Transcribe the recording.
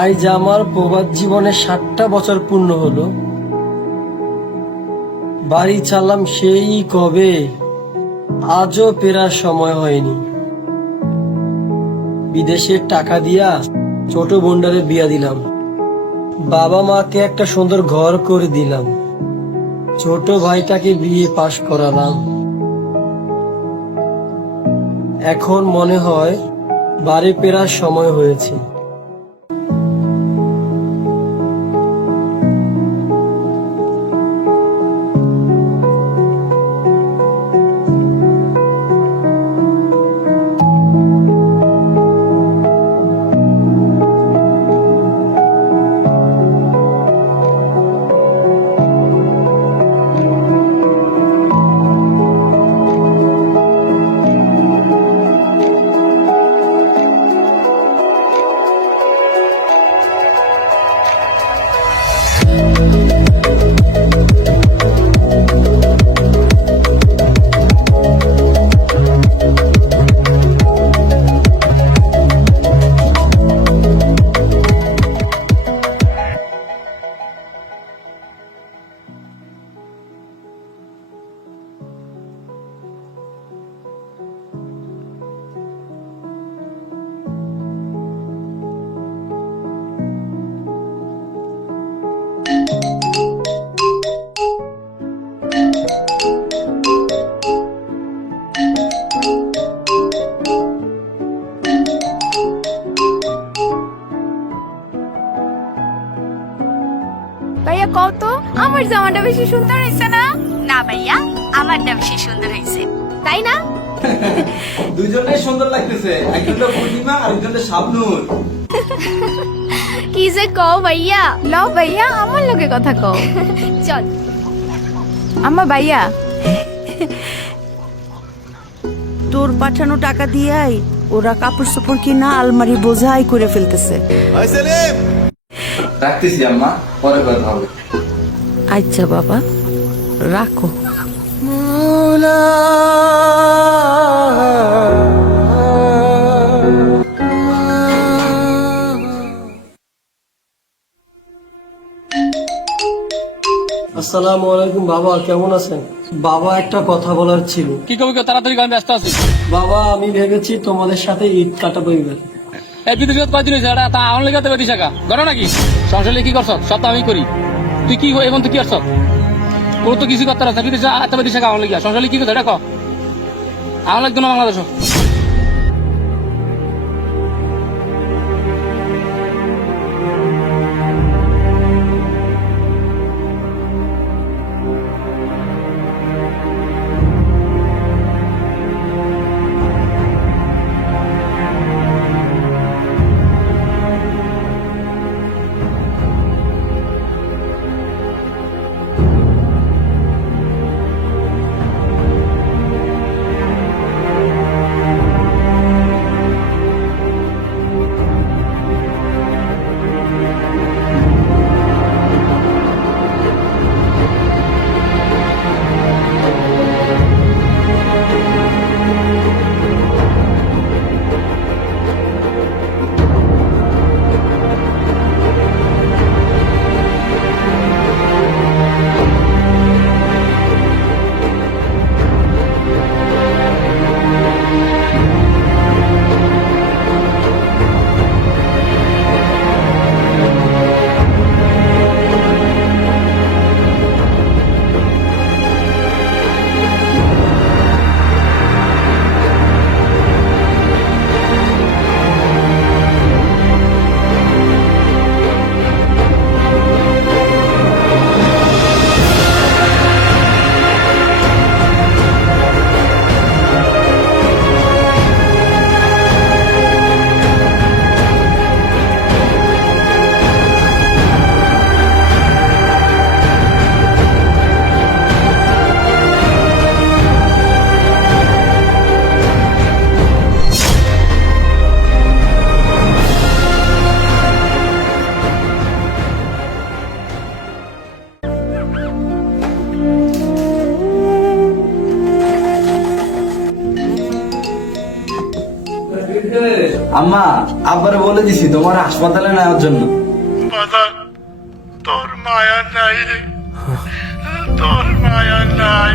আজ আমার প্রবাদ জীবনে 7টা বছর পূর্ণ হলো। বাড়ি চালাম সেই কবে, আজও ফেরার সময় হয়নি। বিদেশের টাকা দিয়া ছোট বোনটারে বিয়া দিলাম, বাবা মাকে একটা সুন্দর ঘর করে দিলাম, ছোট ভাইটাকে বিয়ে পাশ করালাম। এখন মনে হয় বাড়ি ফেরার সময় হয়েছে। ভাইয়া কত আমার জামাটা বেশি সুন্দর হয়েছে না? না ভাইয়া, আমারটা বেশি সুন্দর হয়েছে, তাই না? দুজনেই সুন্দর লাগতেছে, একজনটা পূর্ণিমা আর একজনটা শাবনূর। কি যে কও ভাইয়া, লও ভাইয়া আমার লগে কথা কও। চল আম্মা ভাইয়া, তোর পাঠানো টাকা দিয়াই ওরা কাপড় চোপড় কিনা আলমারি বোঝাই করে ফেলতেছে। রাখতেছি আম্মা, পরে কথা হবে। আচ্ছা বাবা, রাখো। আসসালামু আলাইকুম বাবা, কেমন আছেন? বাবা, একটা কথা বলার ছিল। কি কবি তাড়াতাড়ি, আমি ব্যস্ত আছি। বাবা, আমি ভেবেছি তোমাদের সাথে ঈদ কাটাবো এবার। এই বিদেশ কয়দিন হয়েছে, এটা তা আমার লেগে বেটি শাখা ধরো নাকি? সংসারে কি করছ? সব তো আমি করি। তুই কি এখন তুই কি করছ? তোর তো কিছু করতে পারছ না। বিদেশে এত বেটি শাখা আমার লেগে সংসারে কি করছো এটা কো? আমার লাগতো না বাংলাদেশ। আম্মা আব্বারে বলে দিছি তোমার হাসপাতালে নেওয়ার জন্য। বাজার তোর মায়া নাই রে, তোর মায়া নাই।